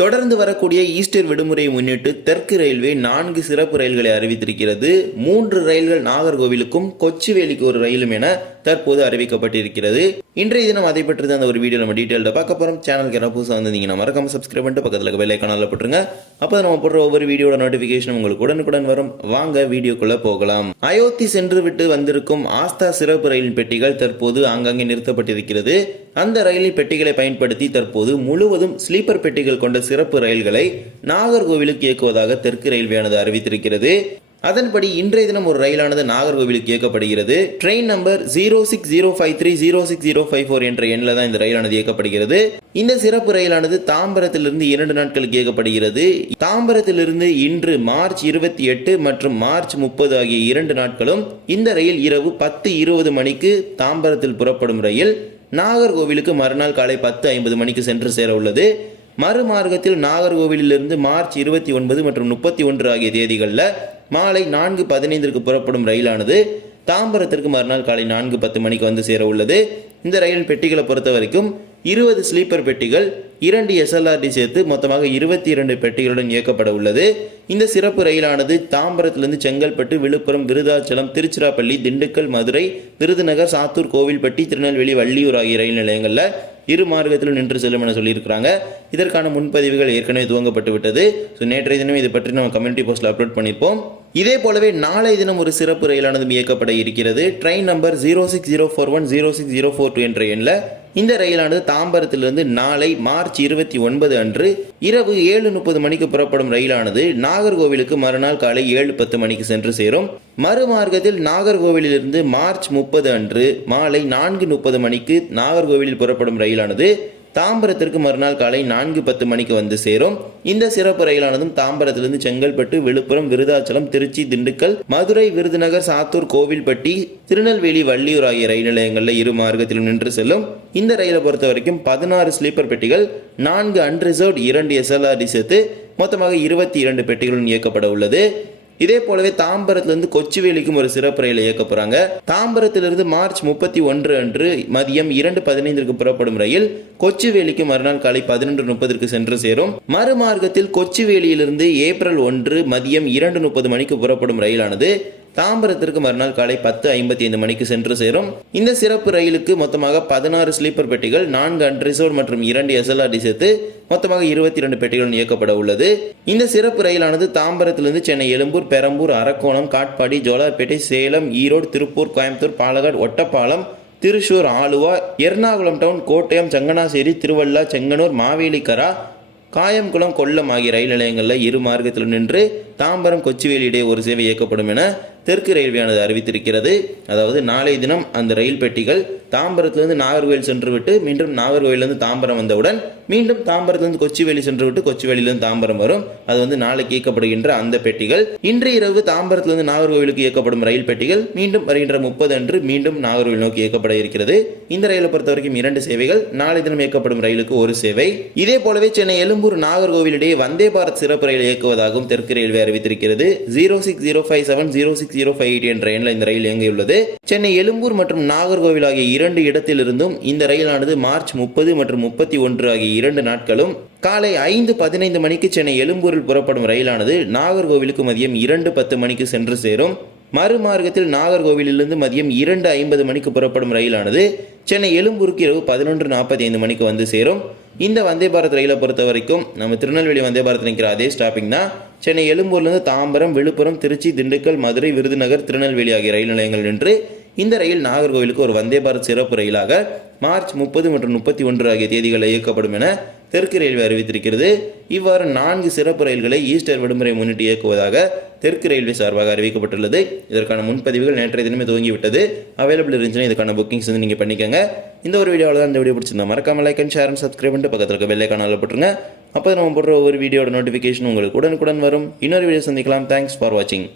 தொடர்ந்து வரக்கூடிய ஈஸ்டர் விடுமுறையை முன்னிட்டு தெற்கு ரயில்வே நான்கு சிறப்பு ரயில்களை அறிவித்திருக்கிறது. மூன்று ரயில்கள் நாகர்கோவிலுக்கும் கொச்சிவேலிக்கு ஒரு ரயிலும் என தற்போது அறிவிக்கப்பட்டிருக்கிறது. இன்றைய தினம் அதை பற்றி தான் அந்த ஒரு வீடியோ நம்ம டீட்டெயில்டாக பார்க்க போகிறோம் சேனலுக்கு என்ன புதுசாக வந்திருந்தீங்கன்னா மறக்காம சப்ஸ்கிரைப் பண்ணிட்டு பக்கத்தில் பெல் ஐக்கானில் போட்டுருங்க. அப்போ நம்ம போடுற ஒவ்வொரு வீடியோட நோட்டிஃபிகேஷன் உங்களுக்கு உடனுக்குடன் வரும். வாங்க வீடியோக்குள்ள போகலாம். அயோத்தி சென்று விட்டு வந்திருக்கும் ஆஸ்தா சிறப்பு ரயில் பெட்டிகள் தற்போது ஆங்காங்கே நிறுத்தப்பட்டிருக்கிறது. அந்த ரயிலின் பெட்டிகளை பயன்படுத்தி தற்போது முழுவதும் ஸ்லீப்பர் பெட்டிகள் கொண்ட சிறப்பு ரயில்களை நாகர்கோவிலுக்கு இயக்குவதாக தெற்கு ரயில்வேயானது அறிவித்திருக்கிறது. அதன்படி இன்றைய தினம் ஒரு ரயிலானது நாகர்கோவிலுக்கு இயக்கப்படுகிறது. Train number zero six zero five three zero six zero five four என்ற எண்ணில் தான் இந்த ரயிலானது இயக்கப்படுகிறது. இந்த சிறப்பு ரயிலானது தாம்பரத்திலிருந்து இரண்டு நாட்களுக்கு இயக்கப்படுகிறது. தாம்பரத்திலிருந்து இன்று மார்ச் இருபத்தி எட்டு மற்றும் மார்ச் முப்பது ஆகிய இரண்டு நாட்களும் இந்த ரயில் இரவு பத்து இருபது மணிக்கு தாம்பரத்தில் புறப்படும் ரயில் நாகர்கோவிலுக்கு மறுநாள் காலை பத்து ஐம்பது மணிக்கு சென்று சேர உள்ளது. மறுமார்க்கத்தில் நாகர்கோவிலிருந்து மார்ச் இருபத்தி ஒன்பது மற்றும் முப்பத்தி ஒன்று ஆகிய தேதிகளில் மாலை நான்கு பதினைந்திற்கு புறப்படும் ரயிலானது தாம்பரத்திற்கு மறுநாள் காலை நான்கு பத்து மணிக்கு வந்து சேர உள்ளது. இந்த ரயில் பெட்டிகளை பொறுத்த வரைக்கும் இருபது ஸ்லீப்பர் பெட்டிகள் இரண்டு எஸ்எல்ஆர்டி சேர்த்து மொத்தமாக இருபத்தி இரண்டு பெட்டிகளுடன் இயக்கப்பட உள்ளது. இந்த சிறப்பு ரயிலானது தாம்பரத்திலிருந்து செங்கல்பட்டு விழுப்புரம் விருதாச்சலம் திருச்சிராப்பள்ளி திண்டுக்கல் மதுரை விருதுநகர் சாத்தூர் கோவில்பட்டி திருநெல்வேலி வள்ளியூர் ஆகிய ரயில் நிலையங்களில் இரு மார்க்கத்திலும் நின்று செல்லும் என சொல்லியிருக்கிறாங்க. இதற்கான முன்பதிவுகள் ஏற்கனவே துவங்கப்பட்டு விட்டது. ஸோ நேற்றைய தினம் இதை பற்றி நம்ம கம்யூனிட்டி போஸ்ட்டில் அப்லோட் பண்ணியிருப்போம். இதே போலவே நாளை தினம் ஒரு சிறப்பு ரயிலானது இயக்கப்பட இருக்கிறது. Train number zero six zero four one zero six zero four two என்ற எண்ணில் இந்த ரயிலானது தாம்பரத்திலிருந்து நாளை மார்ச் இருபத்தி ஒன்பது அன்று இரவு ஏழு முப்பது மணிக்கு புறப்படும் ரயிலானது நாகர்கோவிலுக்கு மறுநாள் காலை ஏழு பத்து மணிக்கு சென்று சேரும். மறுமார்க்கத்தில் நாகர்கோவிலிருந்து மார்ச் முப்பது அன்று மாலை நான்கு முப்பது மணிக்கு நாகர்கோவிலில் புறப்படும் ரயிலானது தாம்பரத்திற்கு மறுநாள் காலை நான்கு பத்து மணிக்கு வந்து சேரும். இந்த சிறப்பு ரயிலானதும் தாம்பரத்திலிருந்து செங்கல்பட்டு விழுப்புரம் விருதாச்சலம் திருச்சி திண்டுக்கல் மதுரை விருதுநகர் சாத்தூர் கோவில்பட்டி திருநெல்வேலி வள்ளியூர் ஆகிய ரயில் நிலையங்களில் இரு மார்க்கத்திலும் நின்று செல்லும். இந்த ரயிலை பொறுத்த வரைக்கும் பதினாறு ஸ்லீப்பர் பெட்டிகள் நான்கு அன்ரிசர்வ்ட் இரண்டு எஸ்எல்ஆர்டி சேர்த்து மொத்தமாக இருபத்தி இரண்டு பெட்டிகளுடன் இயக்கப்பட உள்ளது. இதே போலவே தாம்பரத்திலிருந்து கொச்சிவேலிக்கும் ஒரு சிறப்பு ரயில் இயக்க போறாங்க. தாம்பரத்திலிருந்து மார்ச் முப்பத்தி ஒன்று அன்று மதியம் இரண்டு பதினைந்திற்கு புறப்படும் ரயில் கொச்சிவேலிக்கு மறுநாள் காலை பதினொன்று முப்பதற்கு சென்று சேரும். மறுமார்க்கத்தில் கொச்சிவேலியிலிருந்து ஏப்ரல் ஒன்று மதியம் இரண்டு முப்பது மணிக்கு புறப்படும் ரயிலானது தாம்பரத்திற்கு மறுநாள் காலை பத்து ஐம்பத்தி ஐந்து மணிக்கு சென்று சேரும். இந்த சிறப்பு ரயிலுக்கு மொத்தமாக பதினாறு ஸ்லீப்பர் பெட்டிகள் நான்கு அன்ரிசர்வ் மற்றும் இரண்டு எஸ்எல்ஆர்டி சேர்த்து மொத்தமாக இருபத்தி இரண்டு பெட்டிகளும் இயக்கப்பட உள்ளது. இந்த சிறப்பு ரயிலானது தாம்பரத்திலிருந்து சென்னை எழும்பூர் பெரம்பூர் அரக்கோணம் காட்பாடி ஜோலார்பேட்டை சேலம் ஈரோடு திருப்பூர் கோயம்புத்தூர் பாலக்காடு ஒட்டப்பாலம் திருச்சூர் ஆலுவா எர்ணாகுளம் டவுன் கோட்டயம் சங்கனாசேரி திருவள்ளா செங்கனூர் மாவேலிக்கரா காயம்குளம் கொல்லம் ஆகிய ரயில் நிலையங்களில் இரு மார்க்கத்தில் நின்று தாம்பரம் கொச்சிவேலி இடையே ஒரு சேவை இயக்கப்படும் என தெற்கு ரயில்வேயானது அறிவித்திருக்கிறது. அதாவது நாளைய தினம் அந்த ரயில் பெட்டிகள் தாம்பரத்திலிருந்து நாகர்கோவில் சென்று விட்டு மீண்டும் நாகர்கோவிலிருந்து தாம்பரம் வந்தவுடன் மீண்டும் தாம்பரத்திலிருந்து கொச்சிவேலி சென்று விட்டு கொச்சிவேலியிலிருந்து தாம்பரம் வரும். அது வந்து நாளைக்கு இயக்கப்படுகின்ற அந்த பெட்டிகள். இன்று இரவு தாம்பரத்திலிருந்து நாகர்கோவிலுக்கு இயக்கப்படும் ரயில் பெட்டிகள் மீண்டும் வருகின்ற முப்பது அன்று மீண்டும் நாகர்கோவில் நோக்கி இயக்கப்பட இருக்கிறது. இந்த ரயிலை பொறுத்த வரைக்கும் இரண்டு சேவைகள். நாளை தினம் இயக்கப்படும் ரயிலுக்கு ஒரு சேவை. இதே போலவே சென்னை எழும்பூர் நாகர்கோவிலிடையே வந்தே பாரத் சிறப்பு ரயில் இயக்குவதாகவும் தெற்கு ரயில்வே அறிவித்திருக்கிறது. Zero six zero five seven zero six zero five eight என்ற எண்ணில் இந்த ரயில் இயங்கியுள்ளது. சென்னை எழும்பூர் மற்றும் நாகர்கோவில் ஆகிய இரண்டு இடத்திலிருந்தும் இந்த ரயிலானது மார்ச் முப்பது மற்றும் முப்பத்தி ஒன்று ஆகிய இரண்டு நாட்களும் காலை ஐந்து பதினைந்து மணிக்கு சென்னை எழும்பூரில் புறப்படும் ரயிலானது நாகர்கோவிலுக்கு மதியம் இரண்டு பத்து மணிக்கு சென்று சேரும். மறுமார்க்கத்தில் நாகர்கோவிலிருந்து மதியம் இரண்டு ஐம்பது மணிக்கு புறப்படும் ரயிலானது சென்னை எழும்பூருக்கு இரவு பதினொன்று நாற்பத்தி ஐந்து மணிக்கு வந்து சேரும். இந்த வந்தே பாரத் ரயிலை பொறுத்த வரைக்கும் நம்ம திருநெல்வேலி வந்தே பாரத் நிற்கிற அதே ஸ்டாப்பிங் தான் சென்னை எழும்பூர்லேருந்து தாம்பரம் விழுப்புரம் திருச்சி திண்டுக்கல் மதுரை விருதுநகர் திருநெல்வேலி ஆகிய ரயில் நிலையங்கள் நின்று இந்த ரயில் நாகர்கோவிலுக்கு ஒரு வந்தே பாரத் சிறப்பு ரயிலாக மார்ச் முப்பது மற்றும் முப்பத்தி ஒன்று ஆகிய தேதிகளில் இயக்கப்படும் என தெற்கு ரயில்வே அறிவித்திருக்கிறது. இவ்வாறு நான்கு சிறப்பு ரயில்களை ஈஸ்டர் விடுமுறை முன்னிட்டு இயக்குவதாக தெற்கு ரயில்வே சார்பாக அறிவிக்கப்பட்டுள்ளது. இதற்கான முன்பதிவுகள் நேற்றைய தினமே துவங்கிவிட்டது. அவைலபிள் இருந்துச்சுன்னா இதுக்கான புக்கிங்ஸ் வந்து நீங்கள் பண்ணிக்கோங்க. இந்த ஒரு வீடியோவில் தான் இந்த வீடியோ பிடிச்சிருந்தா மறக்காம like and share and subscribe பண்ணிட்டு பக்கத்தில் இருக்க பெல்லை காணால் போட்டுருங்க. அப்போ நம்ம போடுற ஒவ்வொரு வீடியோட நோட்டிஃபிகேஷன் உங்களுக்கு உடனுக்குடன் வரும். இன்னொரு வீடியோ சந்திக்கலாம். தேங்க்ஸ் ஃபார் வாட்சிங்